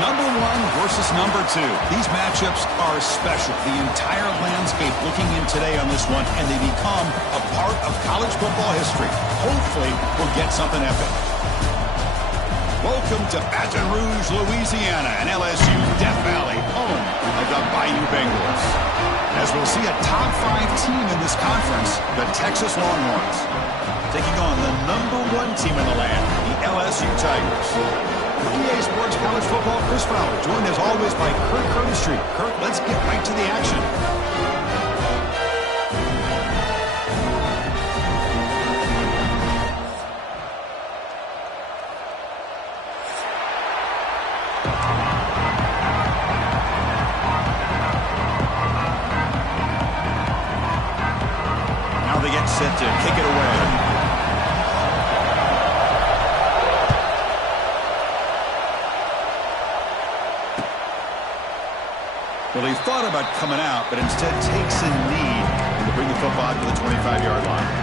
number 1 versus number 2. These matchups are special. The entire landscape looking in today on this one, and they become a part of college football history. Hopefully, we'll get something epic. Welcome to Baton Rouge, Louisiana, and LSU Death Valley, home of the Bayou Bengals. As we'll see a top 5 team in this conference, the Texas Longhorns, taking on the number 1 team in the land, the LSU Tigers. EA Sports College Football, Chris Fowler, joined as always by Kirk Curtis. Kirk, let's get right to the action. Now they get set to kick it away. Well, he thought about coming out, but instead takes a knee to bring the football to the 25-yard line.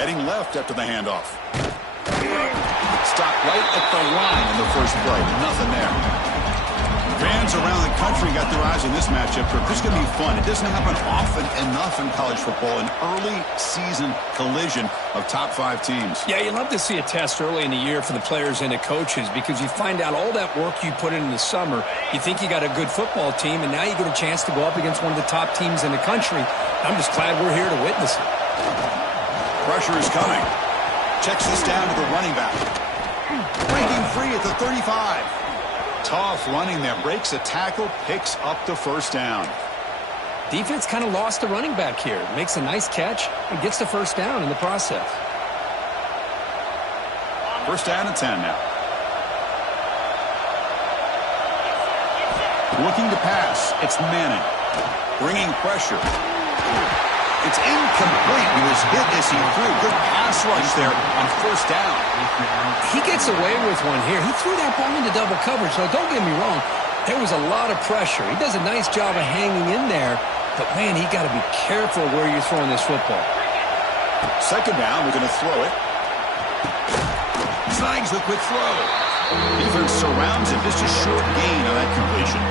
Heading left after the handoff. Stopped right at the line in the first play. Nothing there. Fans around the country got their eyes on this matchup. This is going to be fun. It doesn't happen often enough in college football. An early season collision of top 5 teams. Yeah, you love to see a test early in the year for the players and the coaches because you find out all that work you put in the summer. You think you got a good football team, and now you get a chance to go up against one of the top teams in the country. I'm just glad we're here to witness it. Pressure is coming. Checks this down to the running back. Breaking free at the 35. Tough running there. Breaks a tackle, picks up the first down. Defense kind of lost the running back here. Makes a nice catch and gets the first down in the process. First down and 10 now. Looking to pass. It's Manning. Bringing pressure. It's incomplete. He was hit as he threw. Good pass rush there on first down. He gets away with one here. He threw that ball into double coverage, so don't get me wrong. There was a lot of pressure. He does a nice job of hanging in there, but, man, he got to be careful where you're throwing this football. Second down, we're going to throw it. Snags the quick throw. Defense surrounds him. Just a short gain on that completion.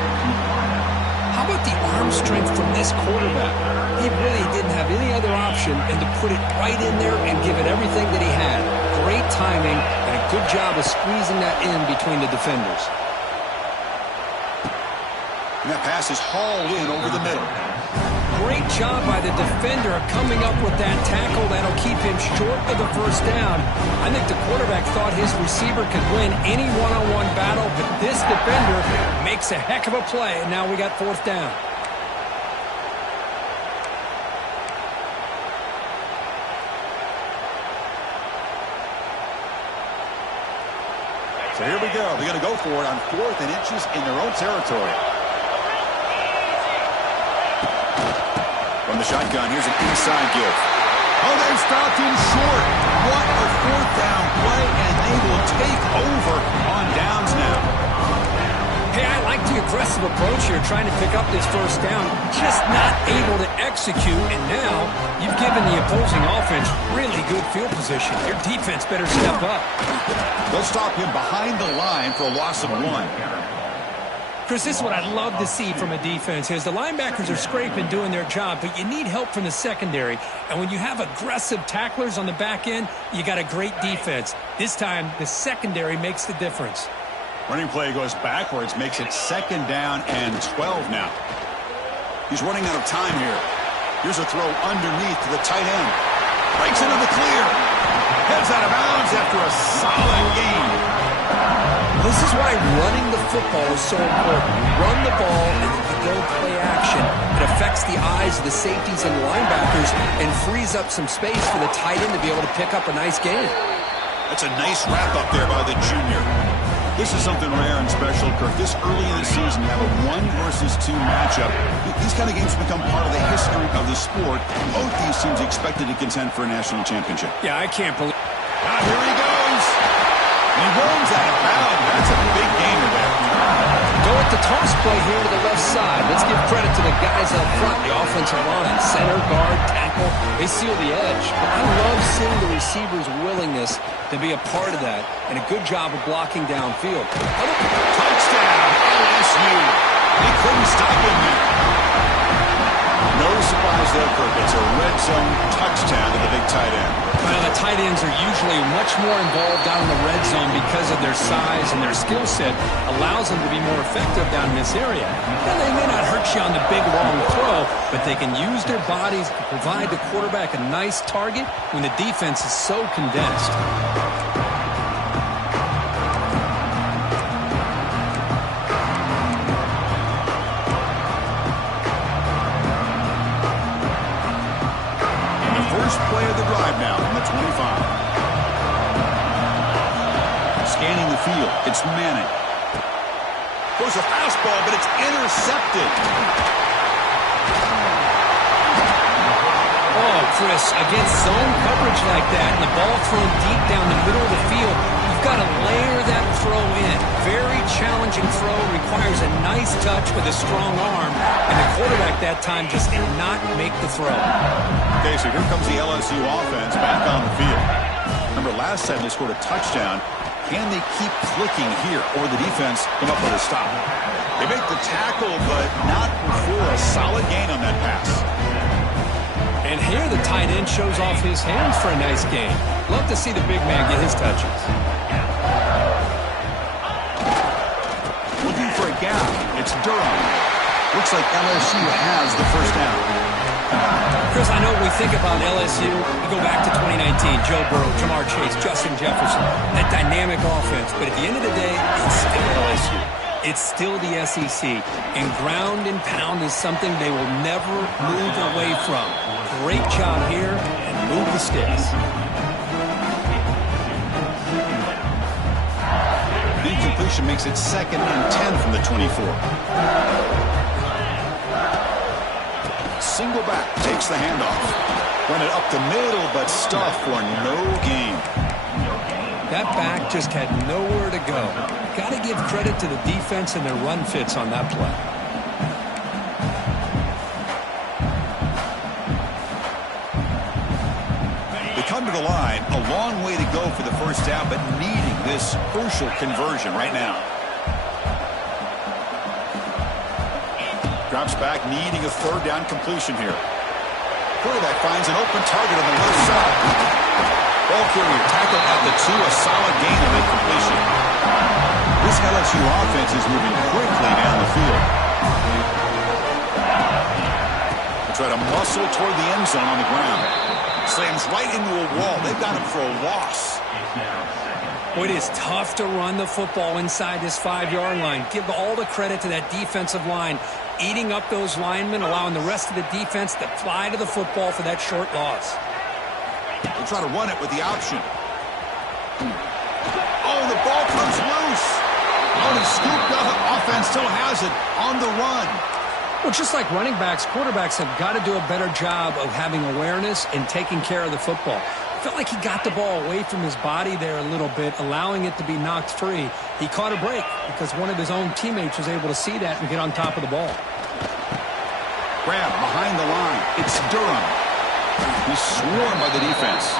How about the arm strength from this quarterback? He really didn't have any other option than to put it right in there and give it everything that he had. Great timing and a good job of squeezing that in between the defenders. And that pass is hauled in over the middle. Great job by the defender of coming up with that tackle. That'll keep him short of the first down. I think the quarterback thought his receiver could win any one-on-one battle, but this defender makes a heck of a play, and now we got fourth down. So here we go. They're going to go for it on 4th and inches in their own territory. From the shotgun, here's an inside give. Oh, they stopped him short. What a 4th down play, and they will take over on downs now. Hey, I like the aggressive approach here, trying to pick up this first down. Just not able to execute, and now you've given the opposing offense really good field position. Your defense better step up. They'll stop him behind the line for a loss of 1. Chris, this is what I'd love to see from a defense is the linebackers are scraping, doing their job, but you need help from the secondary. And when you have aggressive tacklers on the back end, you got a great defense. This time, the secondary makes the difference. Running play goes backwards, makes it 2nd down and 12 now. He's running out of time here. Here's a throw underneath to the tight end. Breaks into the clear. Heads out of bounds after a solid gain. This is why running the football is so important. You run the ball and then you go play action. It affects the eyes of the safeties and the linebackers and frees up some space for the tight end to be able to pick up a nice gain. That's a nice wrap up there by the junior. This is something rare and special, Kirk. This early in the season, you have a 1 versus 2 matchup. These kind of games become part of the history of the sport. Both these teams expected to contend for a national championship. Yeah, I can't believe. Ah, here he goes. He rolls out of bounds. That's a big gainer there. Go with the toss play here to the left side. Let's give credit to the guys up front, the offensive line, center, guard, tackle. They seal the edge. I love seeing the receivers' willingness to be a part of that, and a good job of blocking downfield. Touchdown, LSU. He couldn't stop him there. No surprise there, Kirk. It's a red zone touchdown to the big tight end. Well, the tight ends are usually much more involved down in the red zone because of their size and their skill set allows them to be more effective down in this area. Now, they may not hurt you on the big, long throw, but they can use their bodies to provide the quarterback a nice target when the defense is so condensed. Play of the drive now on the 25. Scanning the field. It's Manning. Goes a fastball, but it's intercepted. Oh, Chris, against zone coverage like that, and the ball thrown deep down the middle of the field, you've got to layer that throw in. Very challenging throw, requires a nice touch with a strong arm, and the quarterback that time just did not make the throw. Okay, so here comes the LSU offense back on the field. Remember, last time they scored a touchdown. Can they keep clicking here, or the defense come up with a stop? They make the tackle, but not before a solid gain on that pass. And here the tight end shows off his hands for a nice gain. Love to see the big man get his touches. Looking for a gap. It's Durham. Looks like LSU has the first down. Chris, I know we think about LSU. We go back to 2019, Joe Burrow, Jamar Chase, Justin Jefferson, that dynamic offense. But at the end of the day, it's still LSU. It's still the SEC. And ground and pound is something they will never move away from. Great job here, and move the sticks. Incompletion makes it 2nd and 10 from the 24. Single back, takes the handoff. Run it up the middle, but stuffed for no gain. That back just had nowhere to go. Got to give credit to the defense and their run fits on that play. They come to the line, a long way to go for the first down, but needing this crucial conversion right now. Drops back, needing a 3rd down completion here. Quarterback finds an open target on the left side. Ball carrier tackled at the 2, a solid gain of a completion. This LSU offense is moving quickly down the field. They try to muscle toward the end zone on the ground. Slams right into a wall. They've got him for a loss. Boy, it is tough to run the football inside this 5-yard line. Give all the credit to that defensive line, eating up those linemen, allowing the rest of the defense to fly to the football for that short loss. They try to run it with the option. Oh, the ball comes loose. Oh, he scooped up. Offense still has it on the run. Well, just like running backs, quarterbacks have got to do a better job of having awareness and taking care of the football. Felt like he got the ball away from his body there a little bit, allowing it to be knocked free. He caught a break because one of his own teammates was able to see that and get on top of the ball. Grab behind the line. It's Durham. He's swarmed by the defense.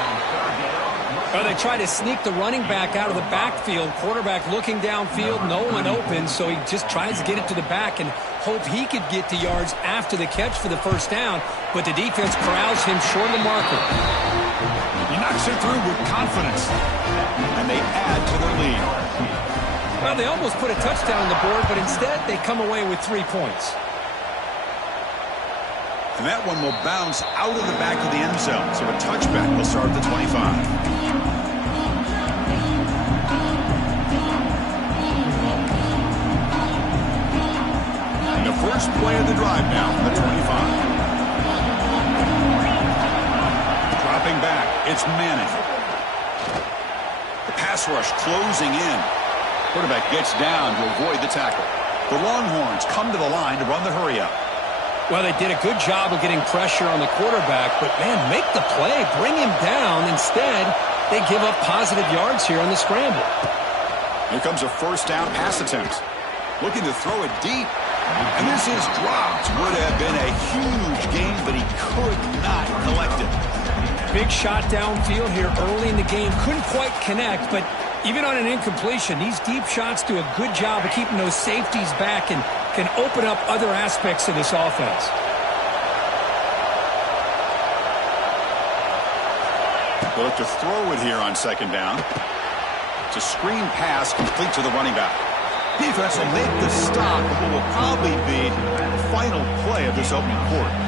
Well, they try to sneak the running back out of the backfield. Quarterback looking downfield, no one open, so he just tries to get it to the back and hope he could get to yards after the catch for the first down, but the defense corrals him short of the marker. He knocks it through with confidence, and they add to their lead. Well, they almost put a touchdown on the board, but instead they come away with 3 points. And that one will bounce out of the back of the end zone, so a touchback will start at the 25. The first play of the drive now from the 25. Dropping back, it's Manning. The pass rush closing in. Quarterback gets down to avoid the tackle. The Longhorns come to the line to run the hurry-up. Well, they did a good job of getting pressure on the quarterback, but, man, make the play. Bring him down. Instead, they give up positive yards here on the scramble. Here comes a first down pass attempt. Looking to throw it deep. And this is dropped. Would have been a huge gain, but he could not collect it. Big shot downfield here early in the game. Couldn't quite connect, but even on an incompletion, these deep shots do a good job of keeping those safeties back and can open up other aspects of this offense. They'll look to throw it here on second down. It's a screen pass complete to the running back. Defense will make the stop, but what will probably be the final play of this opening quarter.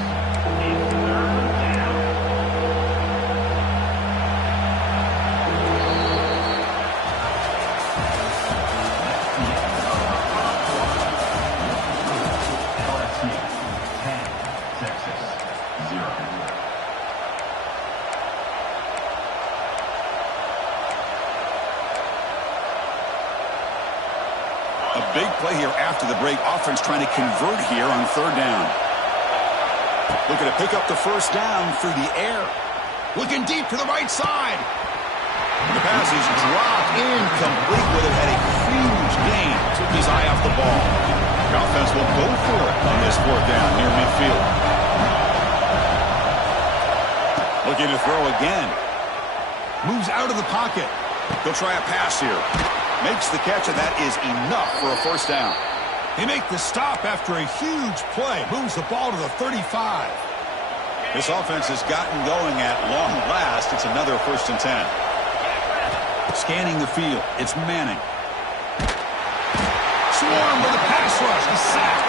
Big play here after the break. Offense trying to convert here on third down. Looking to pick up the first down through the air. Looking deep to the right side. The pass is dropped incomplete. Would have had a huge gain. Took his eye off the ball. The offense will go for it on this fourth down near midfield. Looking to throw again. Moves out of the pocket. They'll try a pass here. Makes the catch, and that is enough for a first down. They make the stop after a huge play. Moves the ball to the 35. This offense has gotten going at long last. It's another 1st and 10. Scanning the field. It's Manning. Swarm with a pass rush. A sack.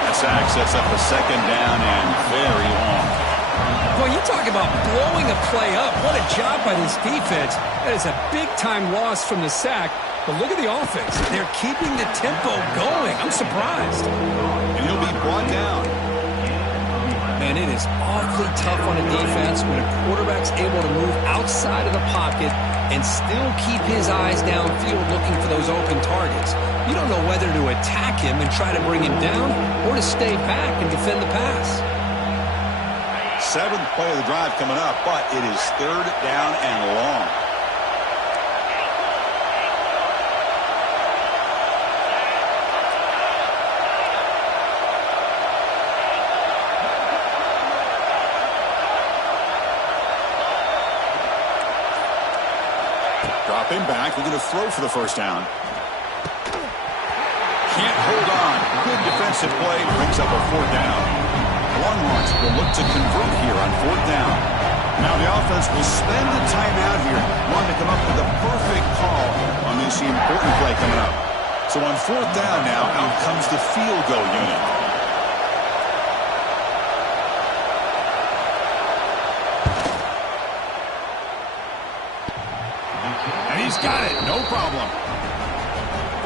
That sack sets up a second down and very long. Well, you talk about blowing a play up. What a job by this defense. That is a big-time loss from the sack. But look at the offense. They're keeping the tempo going. I'm surprised. And he'll be brought down. Man, it is awfully tough on a defense when a quarterback's able to move outside of the pocket and still keep his eyes downfield looking for those open targets. You don't know whether to attack him and try to bring him down or to stay back and defend the pass. 7th play of the drive coming up, but it is third down and long. Dropping back, looking to throw for the first down. Can't hold on. Good defensive play, brings up a fourth down. Longhorns will look to convert here on fourth down. Now the offense will spend the timeout here, wanting to come up with a perfect call on this important play coming up. So on fourth down now, out comes the field goal unit. And he's got it, no problem.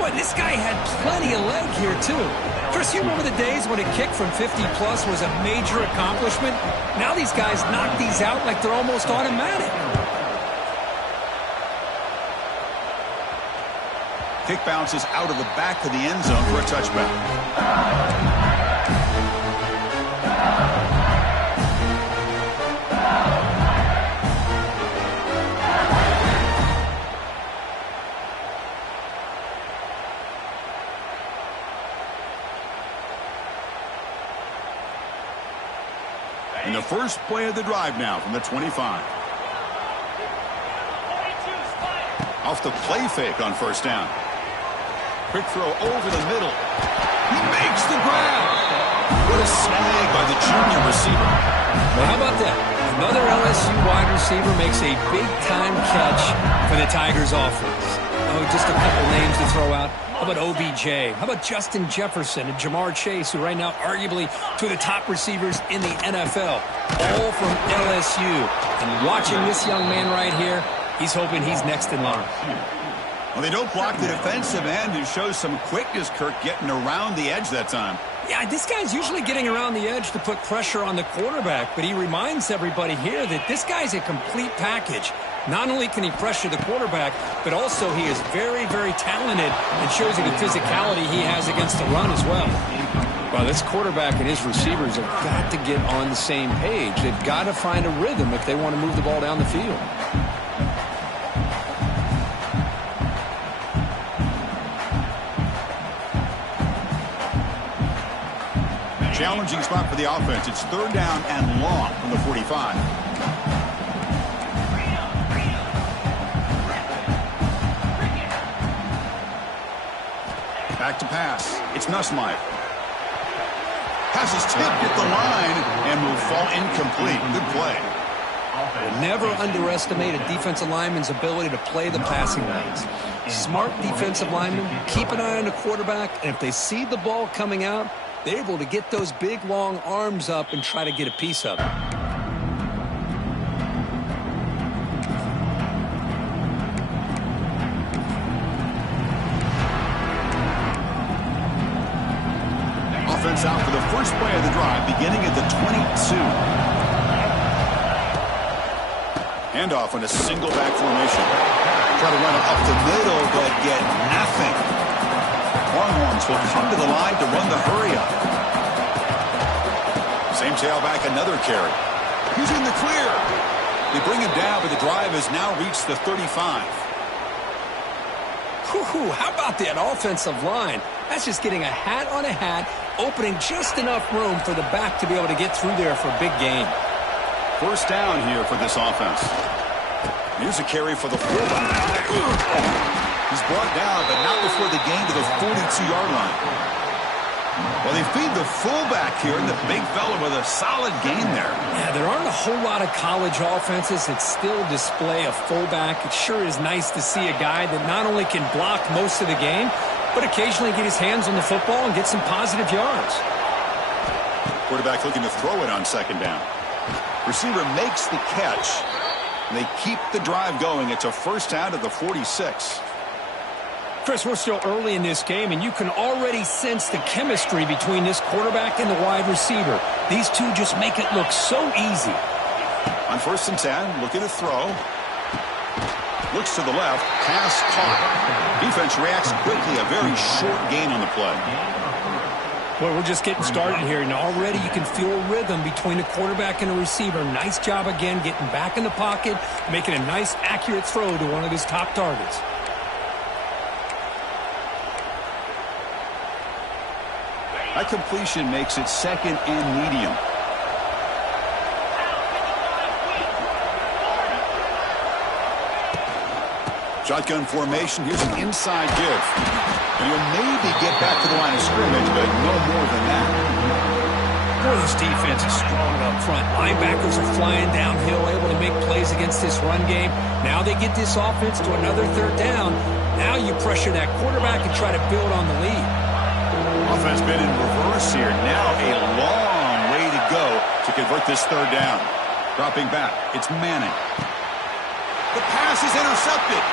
Boy, this guy had plenty of leg here, too. Chris, you remember the days when a kick from 50-plus was a major accomplishment? Now these guys knock these out like they're almost automatic. Kick bounces out of the back of the end zone for a touchback. And the first play of the drive now from the 25. Off the play fake on first down. Quick throw over the middle. He makes the grab. What a snag by the junior receiver. Well, how about that? Another LSU wide receiver makes a big-time catch for the Tigers offense. Oh, just a couple names to throw out. How about OBJ? How about Justin Jefferson and Jamar Chase, who right now arguably two of the top receivers in the NFL, all from LSU. And watching this young man right here, he's hoping he's next in line. Well, they don't block the defensive end and shows some quickness, Kirk, getting around the edge that time. Yeah, this guy's usually getting around the edge to put pressure on the quarterback, but he reminds everybody here that this guy's a complete package. Not only can he pressure the quarterback, but also he is very, very talented and shows you the physicality he has against the run as well. Well, this quarterback and his receivers have got to get on the same page. They've got to find a rhythm if they want to move the ball down the field. Challenging spot for the offense. It's 3rd down and long from the 45. Back to pass. It's Nussmeier. Pass is tipped at the line and will fall incomplete. Good play. Never underestimate a defensive lineman's ability to play the passing lanes. Smart defensive linemen keep an eye on the quarterback, and if they see the ball coming out, they're able to get those big, long arms up and try to get a piece of it. Offense out for the first play of the drive, beginning at the 22. Handoff on a single back formation. Try to run it up the middle, but get nothing. Longhorns will come to the line to run the hurry-up. Same tailback, another carry. He's in the clear. They bring him down, but the drive has now reached the 35. Whew, how about that offensive line? That's just getting a hat on a hat, opening just enough room for the back to be able to get through there for a big gain. First down here for this offense. Here's a carry for the fullback. He's brought down, but not before the gain to the 42-yard line. Well, they feed the fullback here, and the big fella with a solid gain there. Yeah, there aren't a whole lot of college offenses that still display a fullback. It sure is nice to see a guy that not only can block most of the game, but occasionally get his hands on the football and get some positive yards. Quarterback looking to throw it on 2nd down. Receiver makes the catch. And they keep the drive going. It's a first down at the 46. Chris, we're still early in this game, and you can already sense the chemistry between this quarterback and the wide receiver. These two just make it look so easy. On 1st and 10, looking to throw. Looks to the left. Pass caught. Defense reacts quickly. A very short gain on the play. Well, we're just getting started here, and already you can feel a rhythm between the quarterback and the receiver. Nice job again getting back in the pocket, making a nice, accurate throw to one of his top targets. That completion makes it 2nd and medium. Shotgun formation. Here's an inside give. And he'll maybe get back to the line of scrimmage, but no more than that. Boy, this defense is strong up front. Linebackers are flying downhill, able to make plays against this run game. Now they get this offense to another 3rd down. Now you pressure that quarterback and try to build on the lead. Offense been in reverse here. Now a long way to go to convert this 3rd down. Dropping back. It's Manning. The pass is intercepted.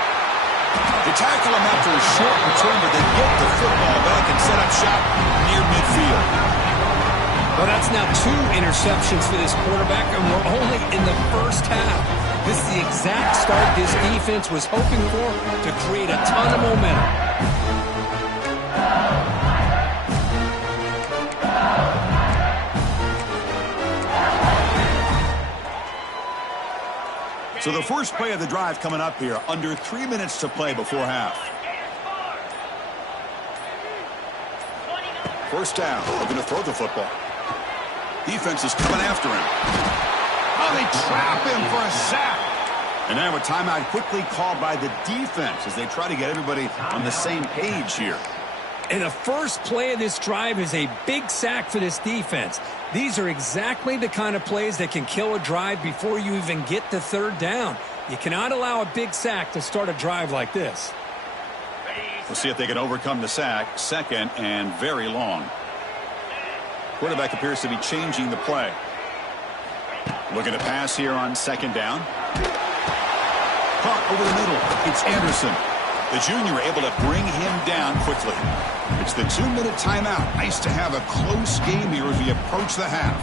They tackle him after a short return, but they get the football back and set up shop near midfield. Well, that's now 2 interceptions for this quarterback, and we're only in the first half. This is the exact start this defense was hoping for to create a ton of momentum. So the first play of the drive coming up here, under 3 minutes to play before half. First down, looking to throw the football. Defense is coming after him. Oh, they trap him for a sack. And now a timeout quickly called by the defense as they try to get everybody on the same page here. And the first play of this drive is a big sack for this defense. These are exactly the kind of plays that can kill a drive before you even get to 3rd down. You cannot allow a big sack to start a drive like this. We'll see if they can overcome the sack. 2nd and very long. Quarterback appears to be changing the play. Looking to pass here on 2nd down. Caught over the middle. It's Anderson. The junior able to bring him down quickly. It's the 2-minute timeout. Nice to have a close game here as we approach the half.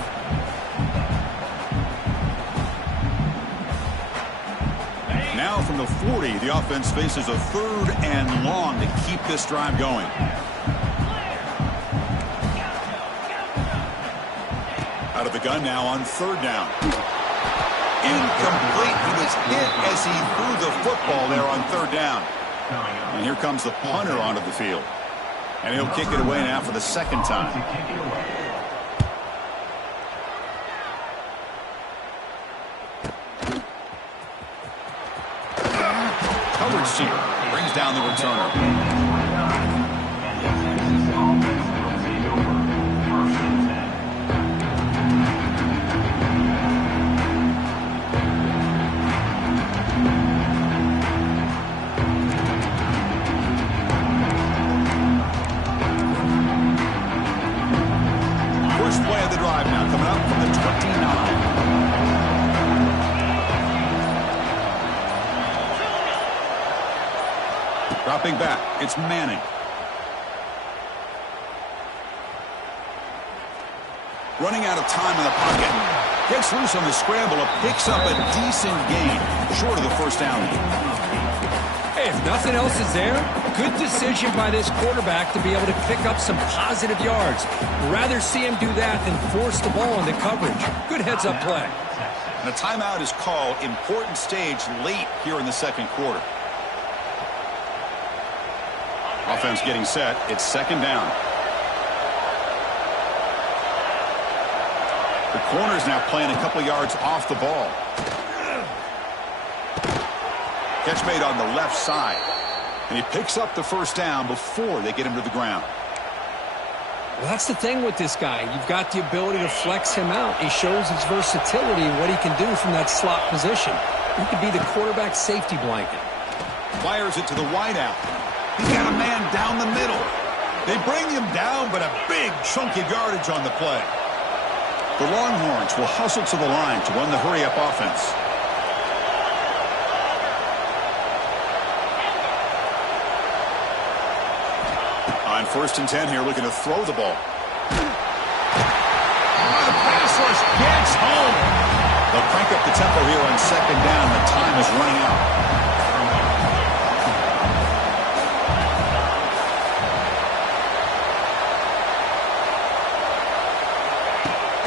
Now from the 40, the offense faces a 3rd and long to keep this drive going. Out of the gun now on 3rd down. Incomplete. He was hit as he threw the football there on 3rd down. And here comes the punter onto the field. And he'll kick it away now for the 2nd time. Coverage team brings down the returner. First play of the drive now coming up from the 29. Dropping back, it's Manning. Running out of time in the pocket. Gets loose on the scramble, picks up a decent gain, short of the 1st down. Hey, if nothing else is there, good decision by this quarterback to be able to pick up some positive yards. Rather see him do that than force the ball into coverage. Good heads-up play. And a timeout is called. Important stage late here in the 2nd quarter. Offense getting set. It's 2nd down. The corner's now playing a couple yards off the ball. Catch made on the left side. And he picks up the 1st down before they get him to the ground. Well, that's the thing with this guy. You've got the ability to flex him out. He shows his versatility and what he can do from that slot position. He could be the quarterback safety blanket. Fires it to the wideout. He's got a man down the middle. They bring him down, but a big chunk of yardage on the play. The Longhorns will hustle to the line to run the hurry-up offense. On 1st and 10 here, looking to throw the ball. The pass rush gets home. They'll crank up the tempo here on 2nd down. The time is running out.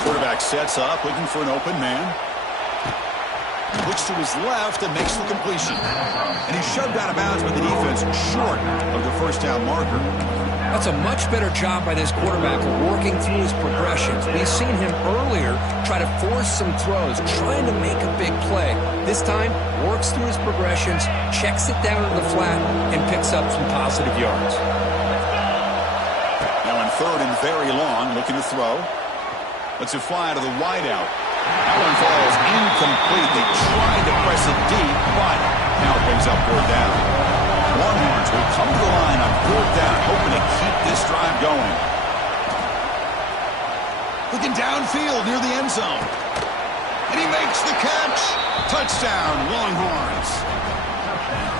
Quarterback sets up, looking for an open man. Looks to his left and makes the completion. And he's shoved out of bounds by the defense, short of the 1st down marker. That's a much better job by this quarterback of working through his progressions. We've seen him earlier try to force some throws, trying to make a big play. This time, works through his progressions, checks it down to the flat, and picks up some positive yards. Now on 3rd and very long, looking to throw. Lets it fly to the wideout. That one falls incomplete. They tried to press it deep, but now it brings up 4th down. Longhorns will come to the line on 4th down, hoping to keep this drive going. Looking downfield near the end zone. And he makes the catch. Touchdown, Longhorns.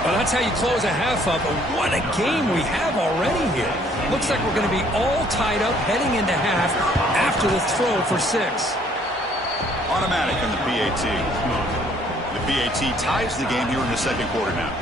Well, that's how you close a half up, but what a game we have already here. Looks like we're going to be all tied up heading into half after the throw for 6. Automatic on the PAT. The PAT ties the game here in the 2nd quarter now.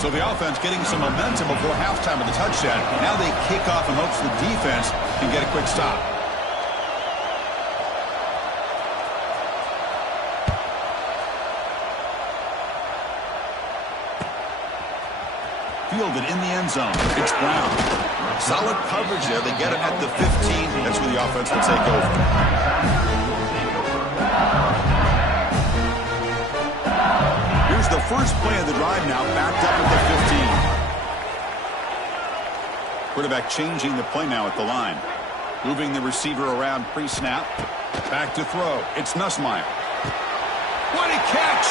So the offense getting some momentum before halftime of the touchdown. Now they kick off in hopes the defense can get a quick stop. Fielded in the end zone. It's Brown. Solid coverage there. They get it at the 15. That's where the offense will take over. Here's the first play of the drive now, backed up at the 15. Quarterback changing the play now at the line. Moving the receiver around pre-snap. Back to throw. It's Nussmeier. What a catch!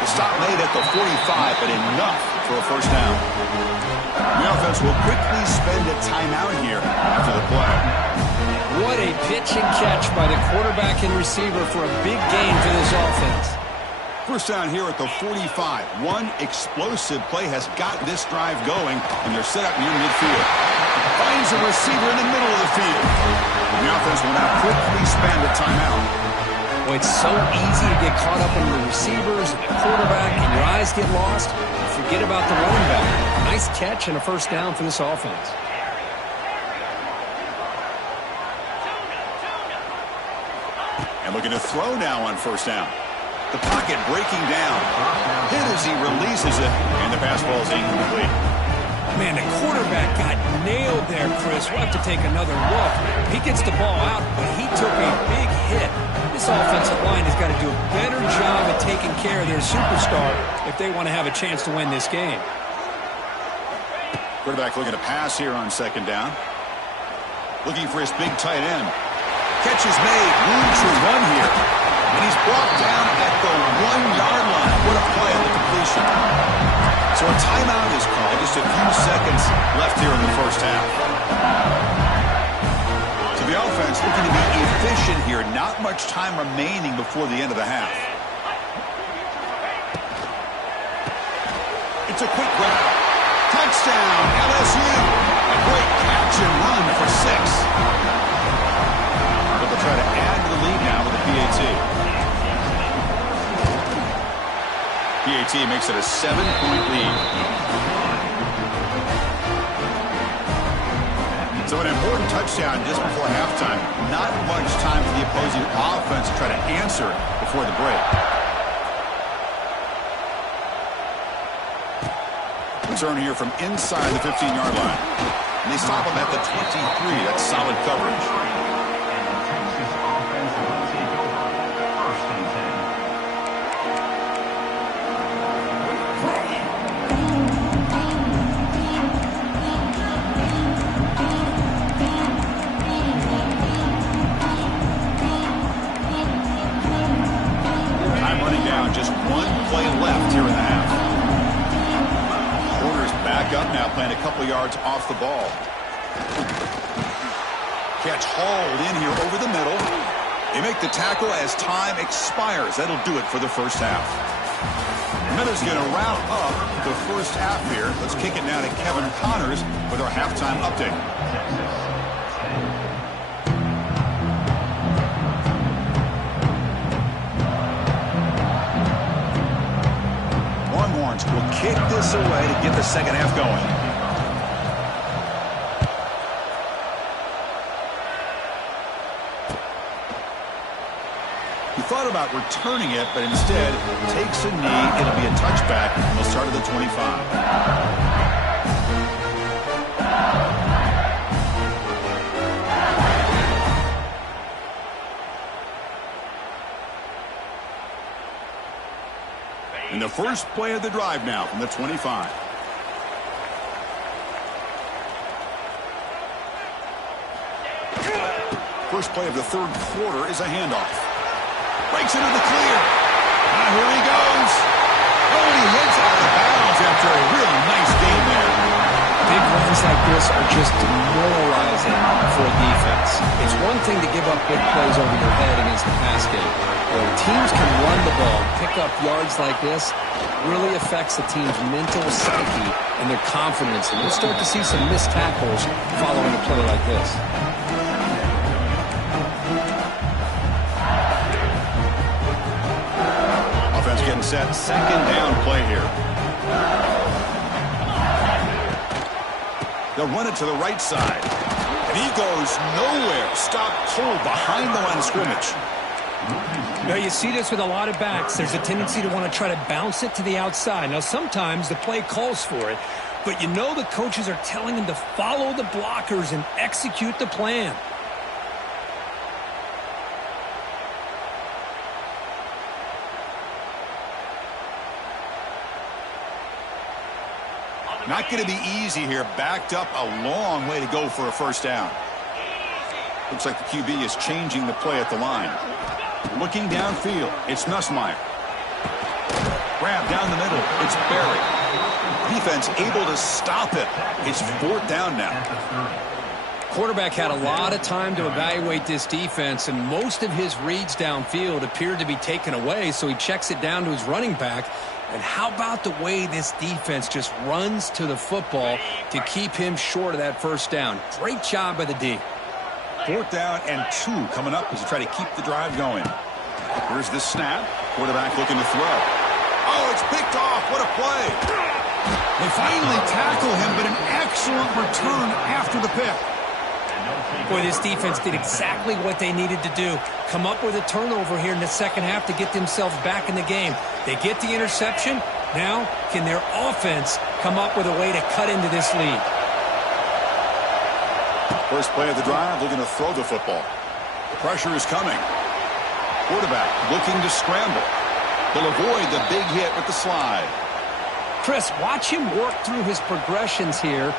The stop made at the 45, but enough for a 1st down. The offense will quickly spend a timeout here after the play. What a pitch and catch by the quarterback and receiver for a big gain for this offense. First down here at the 45. One explosive play has got this drive going, and they're set up near midfield. Finds a receiver in the middle of the field. And the offense will now quickly spend a timeout. Well, it's so easy to get caught up in the receivers, the quarterback, and your eyes get lost. You forget about the running back. Nice catch and a first down for this offense. And looking to throw now on first down. The pocket breaking down. Hit as he releases it, and the pass ball is incomplete. Man, the quarterback got nailed there, Chris. We'll have to take another look. He gets the ball out, but he took a big hit. This offensive line has got to do a better job at taking care of their superstar if they want to have a chance to win this game. Quarterback looking to pass here on second down. Looking for his big tight end. Catch is made. Room to run here. And he's brought down at the 1-yard line. What a play on the completion. So a timeout is called. Just a few seconds left here in the first half. So the offense looking to be efficient here. Not much time remaining before the end of the half. It's a quick grab. Touchdown, LSU. A great catch and run for 6. But they'll try to add to the lead now with a PAT. PAT makes it a 7-point lead. So an important touchdown just before halftime. Not much time for the opposing offense to try to answer before the break. Return here from inside the 15-yard line. And they stop him at the 23. That's solid coverage. Just one play left here in the half. Corner's back up now, playing a couple yards off the ball. Catch hauled in here over the middle. They make the tackle as time expires. That'll do it for the first half. Miller's going to wrap up the first half here. Let's kick it now to Kevin Connors with our halftime update. Will kick this away to get the second half going. He thought about returning it, but instead takes a knee. It'll be a touchback, and they'll start at the 25. And the first play of the drive now from the 25. First play of the third quarter is a handoff. Breaks into the clear. Now here he goes. Oh, he hits out of bounds after a really nice game there. Big runs like this are just demoralizing for a defense. It's one thing to give up big plays over your head against the pass game. When teams can run the ball, pick up yards like this, really affects the team's mental psyche and their confidence. And we'll start to see some missed tackles following a play like this. Offense getting set. Second down play here. They'll run it to the right side. And he goes nowhere. Stopped cold behind the line of scrimmage. Now, you see this with a lot of backs. There's a tendency to want to try to bounce it to the outside. Now, sometimes the play calls for it, but you know the coaches are telling them to follow the blockers and execute the plan. Not going to be easy here. Backed up a long way to go for a first down. Looks like the QB is changing the play at the line. Looking downfield, it's Nussmeier. Grab down the middle, it's Barry. Defense able to stop it. It's fourth down now. Quarterback had a lot of time to evaluate this defense, and most of his reads downfield appeared to be taken away, so he checks it down to his running back. And how about the way this defense just runs to the football to keep him short of that first down? Great job by the D. 4th down and 2 coming up as they try to keep the drive going. Here's the snap. Quarterback looking to throw. Oh, it's picked off. What a play. They finally tackle him, but an excellent return after the pick. Boy, this defense did exactly what they needed to do. Come up with a turnover here in the second half to get themselves back in the game. They get the interception. Now, can their offense come up with a way to cut into this lead? First play of the drive, looking to throw the football. Pressure is coming. Quarterback looking to scramble. They'll avoid the big hit with the slide. Chris, watch him work through his progressions here.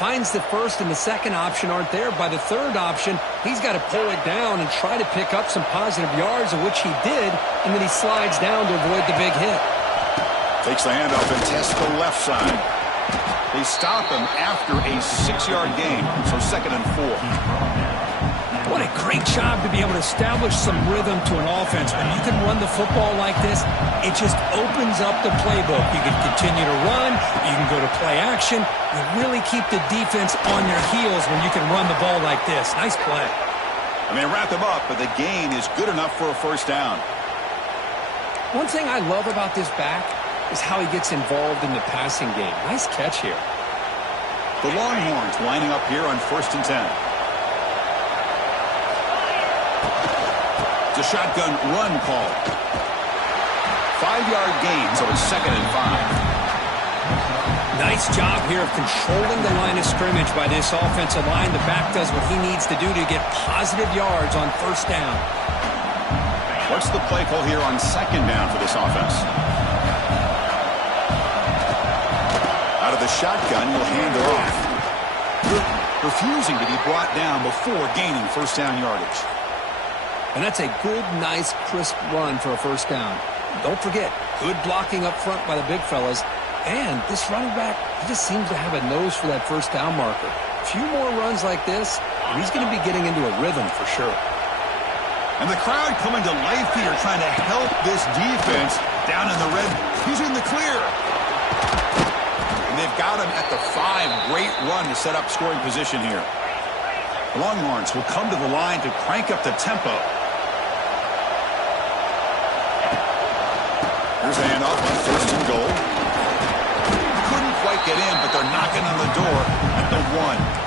Finds the first and the second option aren't there. By the third option, he's got to pull it down and try to pick up some positive yards, of which he did, and then he slides down to avoid the big hit. Takes the handoff and tests the left side. They stop him after a 6-yard gain, so 2nd and 4. What a great job to be able to establish some rhythm to an offense. When you can run the football like this, it just opens up the playbook. You can continue to run. You can go to play action. You really keep the defense on their heels when you can run the ball like this. Nice play. And they wrap him up, but the gain is good enough for a first down. One thing I love about this back is how he gets involved in the passing game. Nice catch here. The Longhorns lining up here on 1st and 10. It's a shotgun run call. 5-yard gain, so it's 2nd and 5. Nice job here of controlling the line of scrimmage by this offensive line. The back does what he needs to do to get positive yards on first down. What's the play call here on 2nd down for this offense? Out of the shotgun, he'll hand it off. Refusing to be brought down before gaining first down yardage. And that's a good, nice, crisp run for a first down. Don't forget, good blocking up front by the big fellas. And this running back, he just seems to have a nose for that first down marker. A few more runs like this, and he's going to be getting into a rhythm for sure. And the crowd coming to life here, trying to help this defense down in the red. He's in the clear. And they've got him at the 5. Great run to set up scoring position here. The Longhorns will come to the line to crank up the tempo. Here's the handoff on 1st and goal. Couldn't quite get in, but they're knocking on the door at the 1.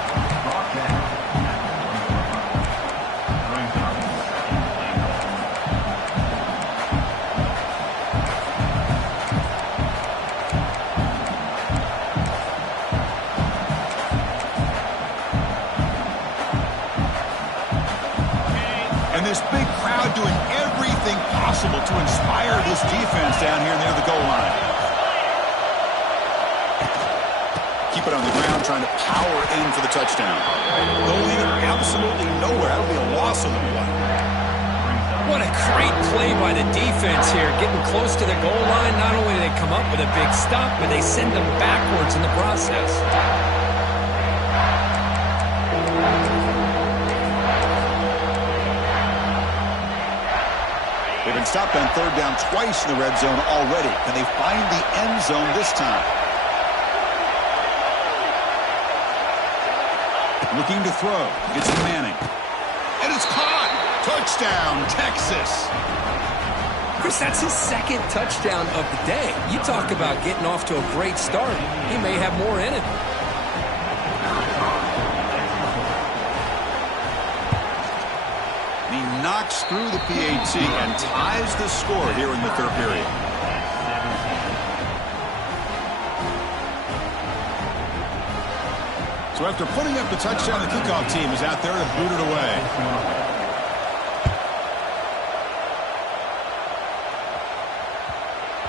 This big crowd doing everything possible to inspire this defense down here near the goal line. Keep it on the ground, trying to power in for the touchdown. Going absolutely nowhere. That'll be a loss of the play. What a great play by the defense here. Getting close to the goal line, not only do they come up with a big stop, but they send them backwards in the process. They've been stopped on 3rd down twice in the red zone already. Can they find the end zone this time? Looking to throw. It's Manning. And it's caught. Touchdown, Texas. Chris, that's his 2nd touchdown of the day. You talk about getting off to a great start. He may have more in it. Knocks through the PAT and ties the score here in the 3rd period. So after putting up the touchdown, the kickoff team is out there to boot it away.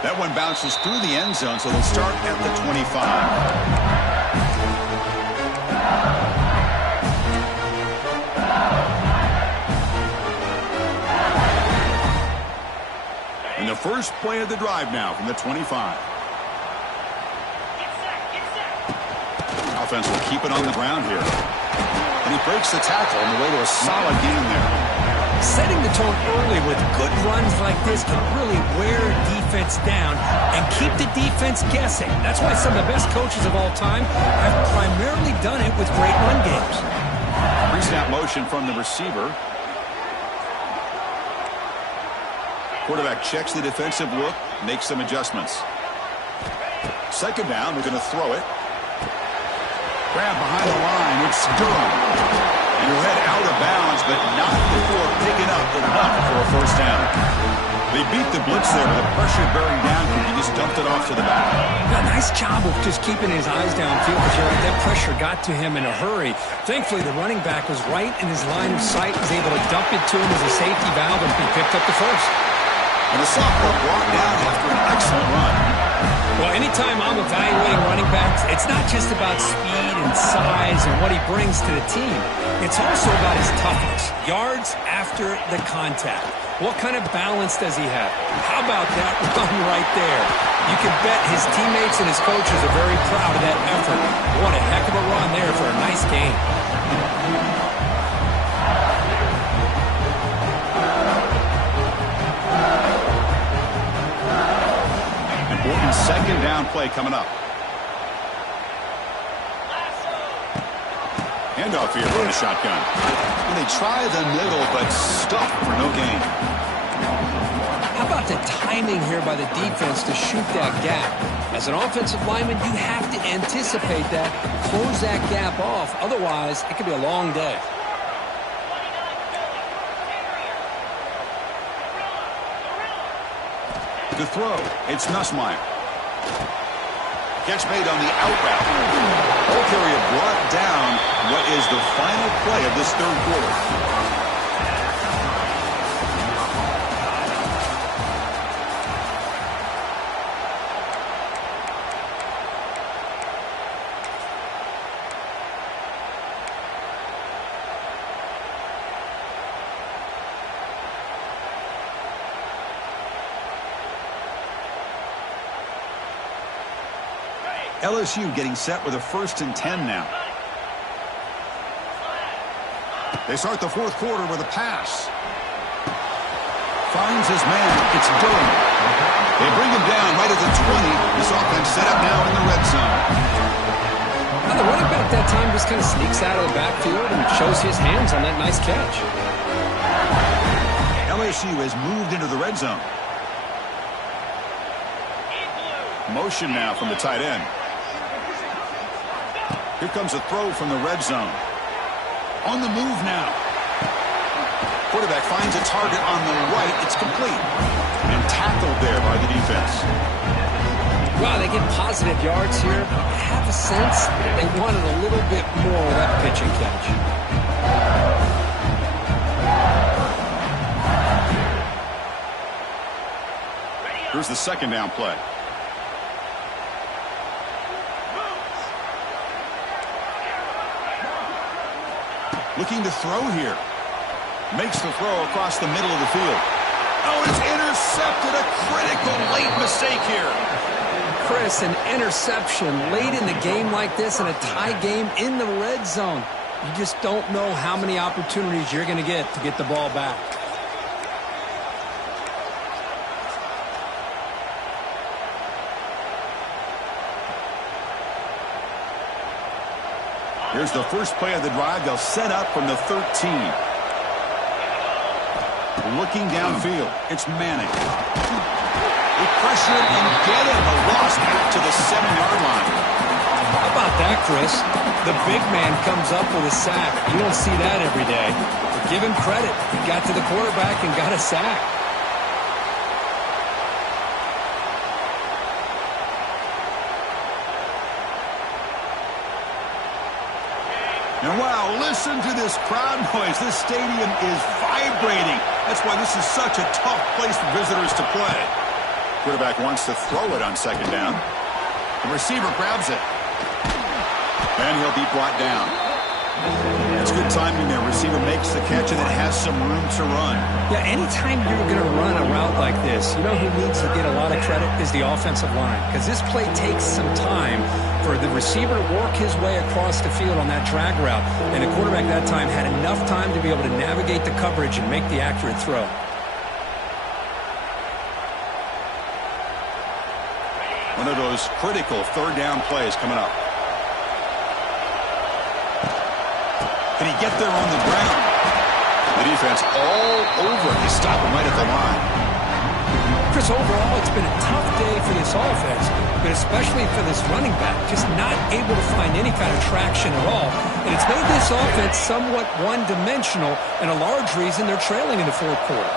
That one bounces through the end zone, so they'll start at the 25. And the first play of the drive now from the 25. Offense will keep it on the ground here. And he breaks the tackle on the way to a solid gain there. Setting the tone early with good runs like this can really wear a defense down and keep the defense guessing. That's why some of the best coaches of all time have primarily done it with great run games. Pre-snap motion from the receiver. Quarterback checks the defensive look, makes some adjustments. Second down, they're going to throw it. Grab behind the line, it's Durham. And he'll head out of bounds, but not before picking up enough for a first down. They beat the blitz there with the pressure bearing down, and he just dumped it off to the back. Yeah, nice job of just keeping his eyes downfield because that pressure got to him in a hurry. Thankfully, the running back was right in his line of sight, was able to dump it to him as a safety valve, and he picked up the first. And the sophomore brought down after an excellent run. Well, anytime I'm evaluating running backs, it's not just about speed and size and what he brings to the team. It's also about his toughness, yards after the contact. What kind of balance does he have? How about that run right there? You can bet his teammates and his coaches are very proud of that effort. What a heck of a run there for a nice gain. Important second down play coming up. Handoff here from the shotgun. And they try the middle, but stuck for no gain. How about the timing here by the defense to shoot that gap? As an offensive lineman, you have to anticipate that, close that gap off. Otherwise, it could be a long day. To throw, it's Nussmeier. Catch made on the out route. Ball carrier brought down. What is the final play of this third quarter? LSU getting set with a 1st and 10 now. They start the fourth quarter with a pass. Finds his man. It's Durham. They bring him down right at the 20. This offense set up now in the red zone. Well, the running back that time just kind of sneaks out of the backfield and shows his hands on that nice catch. LSU has moved into the red zone. Motion now from the tight end. Here comes a throw from the red zone. On the move now. Quarterback finds a target on the right. It's complete. And tackled there by the defense. Wow, they get positive yards here. I have a sense they wanted a little bit more of that pitch and catch. Here's the second down play. Looking to throw here. Makes the throw across the middle of the field. Oh, it's intercepted. A critical late mistake here. Chris, an interception late in the game like this in a tie game in the red zone. You just don't know how many opportunities you're going to get the ball back. Here's the first play of the drive. They'll set up from the 13. Looking downfield. It's Manning. They pressure him and get him. A loss back to the 7-yard line. How about that, Chris? The big man comes up with a sack. You don't see that every day. But give him credit. He got to the quarterback and got a sack. And wow, listen to this crowd noise. This stadium is vibrating. That's why this is such a tough place for visitors to play. Quarterback wants to throw it on second down. The receiver grabs it. And he'll be brought down. That's good timing there. Receiver makes the catch and it has some room to run. Yeah, anytime you're going to run a route like this, you know who needs to get a lot of credit is the offensive line, because this play takes some time for the receiver to work his way across the field on that drag route, and the quarterback that time had enough time to be able to navigate the coverage and make the accurate throw. One of those critical third down plays coming up. Can he get there on the ground? The defense all over. They stop him right at the line. Chris, overall, it's been a tough day for this offense, but especially for this running back, just not able to find any kind of traction at all. And it's made this offense somewhat one-dimensional, and a large reason they're trailing in the fourth quarter.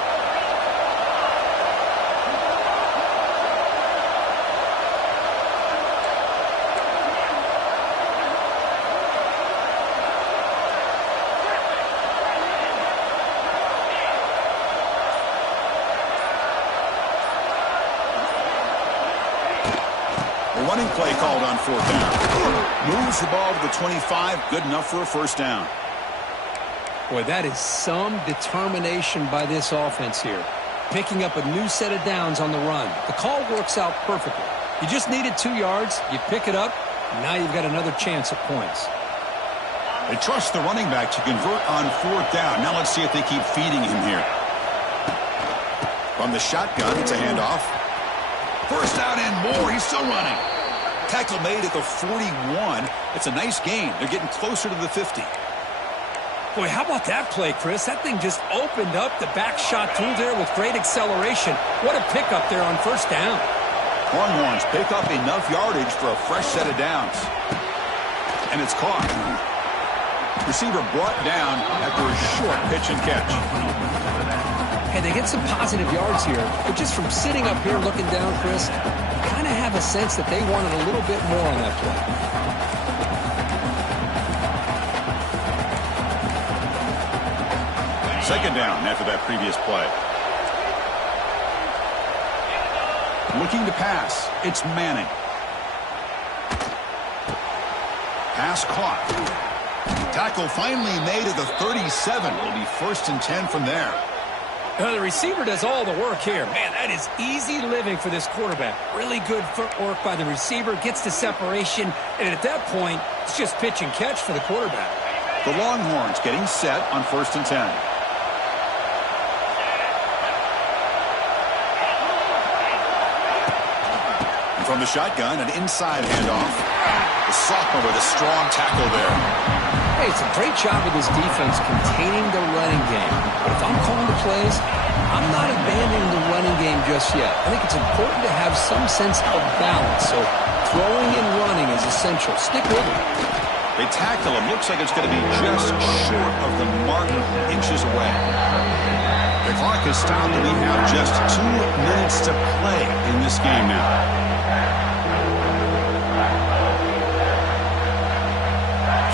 Running play called on fourth down. Moves the ball to the 25. Good enough for a first down. Boy, that is some determination by this offense here. Picking up a new set of downs on the run. The call works out perfectly. You just needed 2 yards. You pick it up. And now you've got another chance at points. They trust the running back to convert on fourth down. Now let's see if they keep feeding him here. From the shotgun, it's a handoff. First down and more. He's still running. Tackle made at the 41. It's a nice gain. They're getting closer to the 50. Boy, how about that play, Chris? That thing just opened up. The back shot through there with great acceleration. What a pickup there on first down. Longhorns pick up enough yardage for a fresh set of downs. And it's caught. Receiver brought down after a short pitch and catch. Hey, they get some positive yards here, but just from sitting up here looking down, Chris, I kind of have a sense that they wanted a little bit more on that play. Second down after that previous play. Looking to pass. It's Manning. Pass caught. Tackle finally made at the 37. It'll be first and 10 from there. The receiver does all the work here. Man, that is easy living for this quarterback. Really good footwork by the receiver, gets the separation, and at that point, it's just pitch and catch for the quarterback. The Longhorns getting set on first and 10. And from the shotgun, an inside handoff. The sophomore with a strong tackle there. Hey, it's a great job of this defense containing the running game. But if I'm calling the plays, I'm not abandoning the running game just yet. I think it's important to have some sense of balance. So throwing and running is essential. Stick with it. They tackle him. Looks like it's going to be just short of the mark, inches away. The clock is stopped and we have just 2 minutes to play in this game now.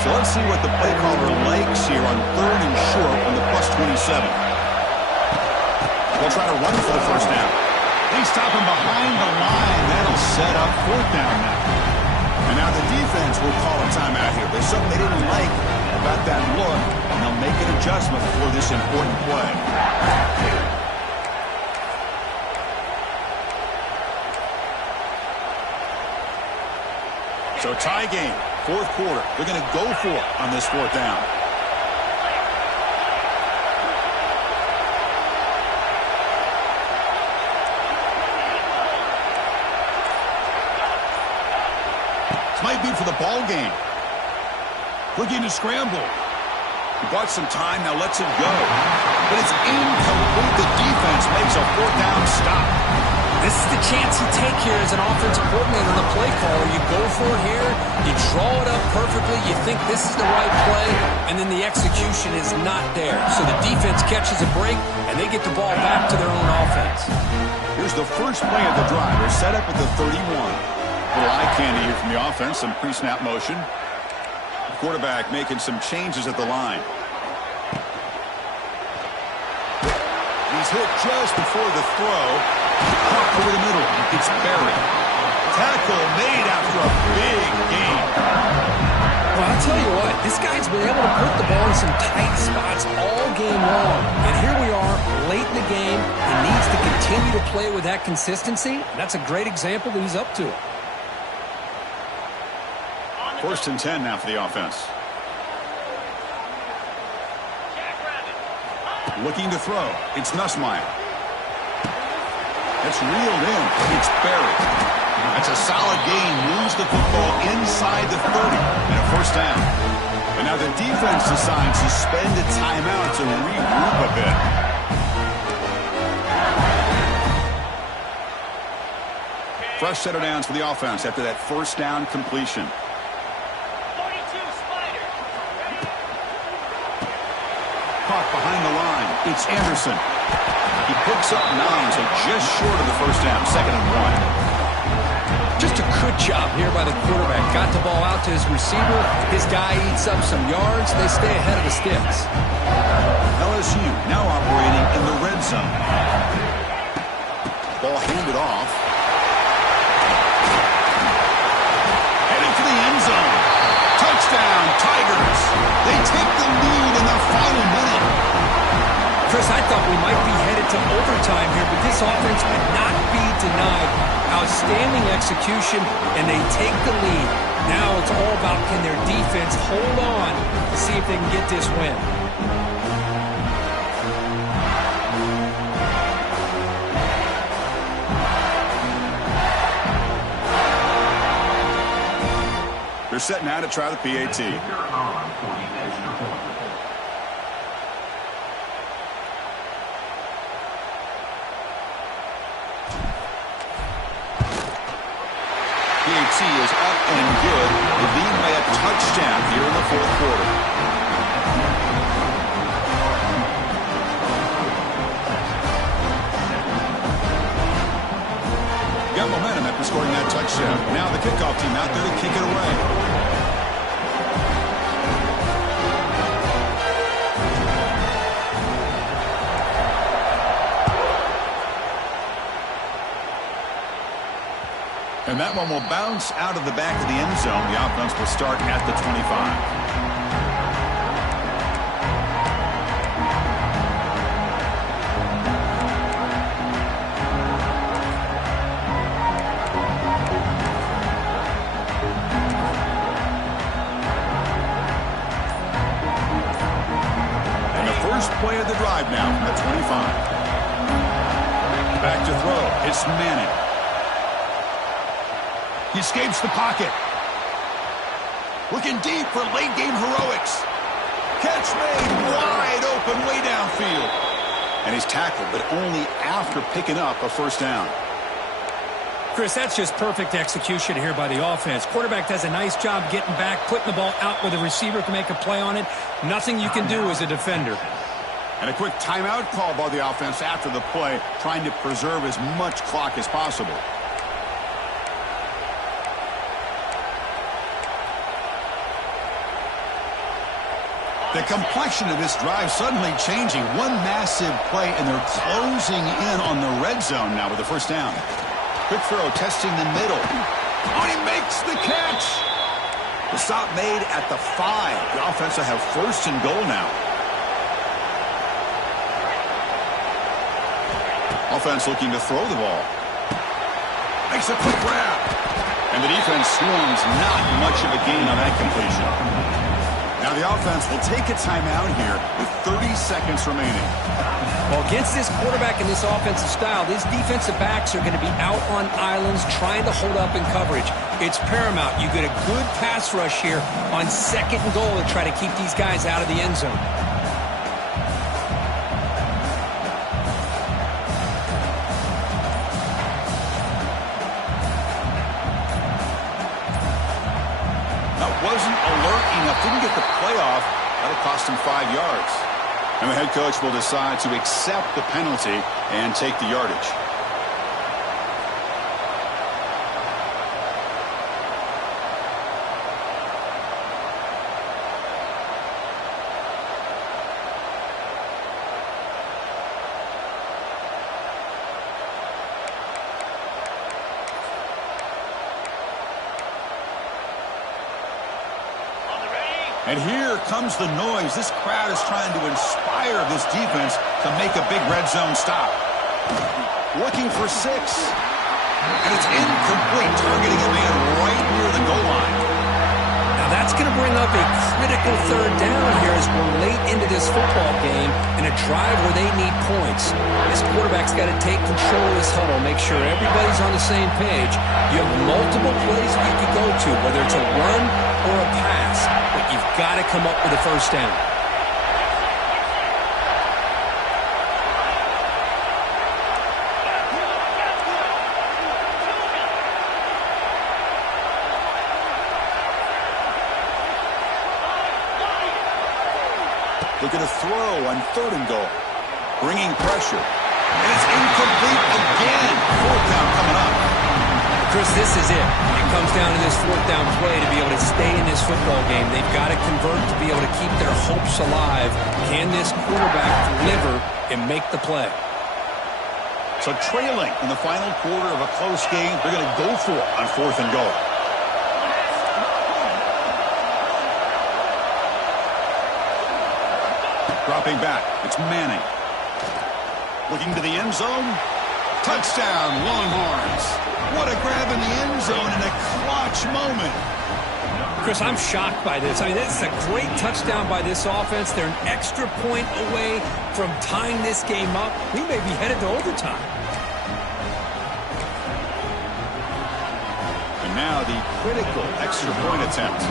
So let's see what the play caller likes here on third and short on the +27. They'll try to run for the first down. They stop him behind the line. That'll set up fourth down now. And now the defense will call a timeout here. There's something they didn't like about that look, and they'll make an adjustment for this important play. So tie game. Fourth quarter. They're going to go for it on this fourth down. This might be for the ball game. Looking to scramble. He bought some time, now lets it go. But it's incomplete. The defense makes a fourth down stop. This is the chance you take here as an offensive coordinator and a play caller. You go for it here, you draw it up perfectly, you think this is the right play, and then the execution is not there. So the defense catches a break, and they get the ball back to their own offense. Here's the first play of the drive. They're set up at the 31. A little eye candy here from the offense, some pre-snap motion. The quarterback making some changes at the line. He's hit just before the throw. Caught over the middle. It's buried. Tackle made after a big gain. Well, I'll tell you what, this guy's been able to put the ball in some tight spots all game long. And here we are, late in the game. He needs to continue to play with that consistency. That's a great example that he's up to. 1st and 10 now for the offense. Looking to throw. It's Nussmeier. It's reeled in. It's buried. That's a solid gain. Moves the football inside the 30 and a 1st down. And now the defense decides to spend a timeout to regroup a bit. Fresh set of downs for the offense after that 1st down completion. Caught behind the line. It's Anderson. He picks up 9, so just short of the 1st down. 2nd and 1. Just a good job here by the quarterback. Got the ball out to his receiver. His guy eats up some yards. They stay ahead of the sticks. LSU now operating in the red zone. Ball handed off. Heading for the end zone. Touchdown, Tigers. They take the lead in the final minute. Chris, I thought we might be headed to overtime here, but this offense would not be denied. Outstanding execution, and they take the lead. Now it's all about can their defense hold on to see if they can get this win. They're set now to try the PAT. PAT is up and good. The lead by a touchdown here in the 4th quarter. Got momentum after scoring that touchdown. Now the kickoff team out there to kick it away. And that one will bounce out of the back of the end zone. The offense will start at the 25. And the first play of the drive now from the 25. Back to throw. It's Manning. He escapes the pocket. Looking deep for late-game heroics. Catch made wide open way downfield. And he's tackled, but only after picking up a 1st down. Chris, that's just perfect execution here by the offense. Quarterback does a nice job getting back, putting the ball out where the receiver can make a play on it. Nothing you can do as a defender. And a quick timeout call by the offense after the play, trying to preserve as much clock as possible. The complexion of this drive suddenly changing. One massive play, and they're closing in on the red zone now with the 1st down. Quick throw, testing the middle. Oh, he makes the catch. The stop made at the 5. The offense will have 1st and goal now. Offense looking to throw the ball. Makes a quick grab. And the defense swarms. Not much of a gain on that completion. Now the offense will take a timeout here with 30 seconds remaining. Well, against this quarterback and this offensive style, these defensive backs are going to be out on islands trying to hold up in coverage. It's paramount. You get a good pass rush here on 2nd and goal to try to keep these guys out of the end zone. Wasn't alert enough, didn't get the playoff. That'll cost him 5 yards. And the head coach will decide to accept the penalty and take the yardage. And here comes the noise. This crowd is trying to inspire this defense to make a big red zone stop. Looking for 6. And it's incomplete, targeting a man right near the goal line. Now that's going to bring up a critical third down here as we're late into this football game in a drive where they need points. This quarterback's got to take control of this huddle, make sure everybody's on the same page. You have multiple plays that you could go to, whether it's a run or a pass, but you've got to come up with a first down. Looking to throw on 3rd and goal. Bringing pressure. And it's incomplete again. 4th down coming up. Chris, this is it. It comes down to this 4th down play to be able to stay in this football game. They've got to convert to be able to keep their hopes alive. Can this quarterback deliver and make the play? So trailing in the final quarter of a close game, they're going to go for it on 4th and goal. Dropping back, it's Manning. Looking to the end zone. Touchdown, Longhorns. What a grab in the end zone in a clutch moment. Chris, I'm shocked by this. I mean, this is a great touchdown by this offense. They're an extra point away from tying this game up. We may be headed to overtime. And now the critical extra point attempt.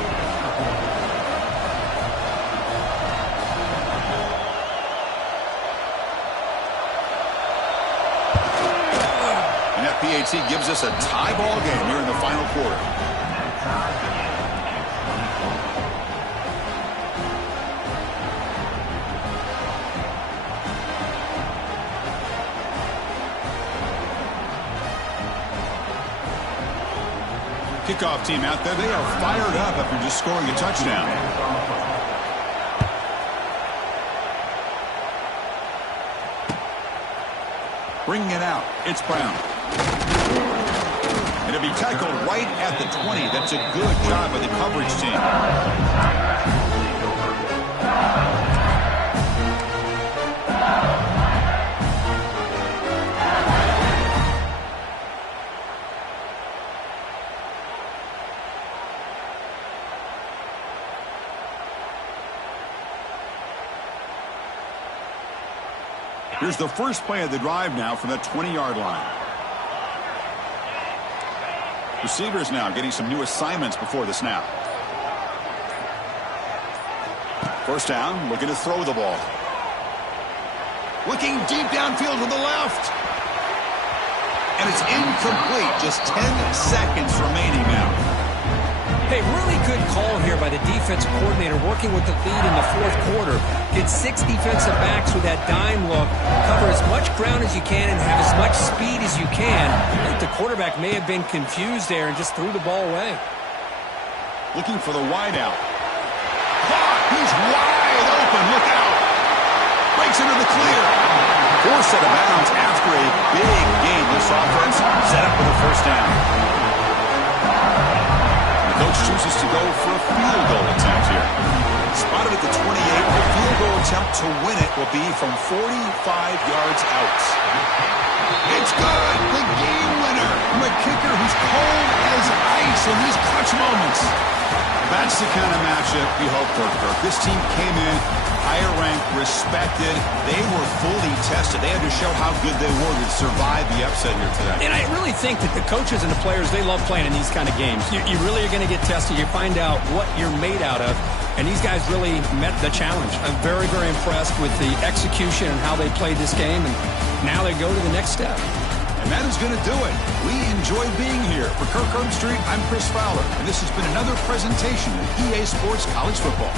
PAT gives us a tie ball game here in the final quarter. Kickoff team out there. They are fired up after just scoring a touchdown. Bringing it out. It's Brown. And it'll be tackled right at the 20. That's a good job by the coverage team. Here's the first play of the drive now from the 20-yard line. Receivers now getting some new assignments before the snap. First down, looking to throw the ball. Looking deep downfield to the left. And it's incomplete. Just 10 seconds remaining now. Hey, really good call here by the defensive coordinator working with the lead in the 4th quarter. Get 6 defensive backs with that dime look. Cover as much ground as you can and have as much speed as you can. I think the quarterback may have been confused there and just threw the ball away. Looking for the wide out. Caught! He's wide open. Look out. Breaks into the clear. 4 set of bounds after a big game. This offense set up with a first down. Coach chooses to go for a field goal attempt here. Spotted at the 28. The field goal attempt to win it will be from 45 yards out. It's good. The game winner from a kicker who's cold as ice in these clutch moments. That's the kind of matchup we hope for, Kirk. This team came in higher ranked, respected. They were fully tested. They had to show how good they were to survive the upset here today. And I really think that the coaches and the players, they love playing in these kind of games. You really are going to get tested. You find out what you're made out of. And these guys really met the challenge. I'm very, very impressed with the execution and how they played this game. And now they go to the next step. And that is going to do it. We enjoyed being here. For Kirk Herbstreit, I'm Chris Fowler. And this has been another presentation of EA Sports College Football.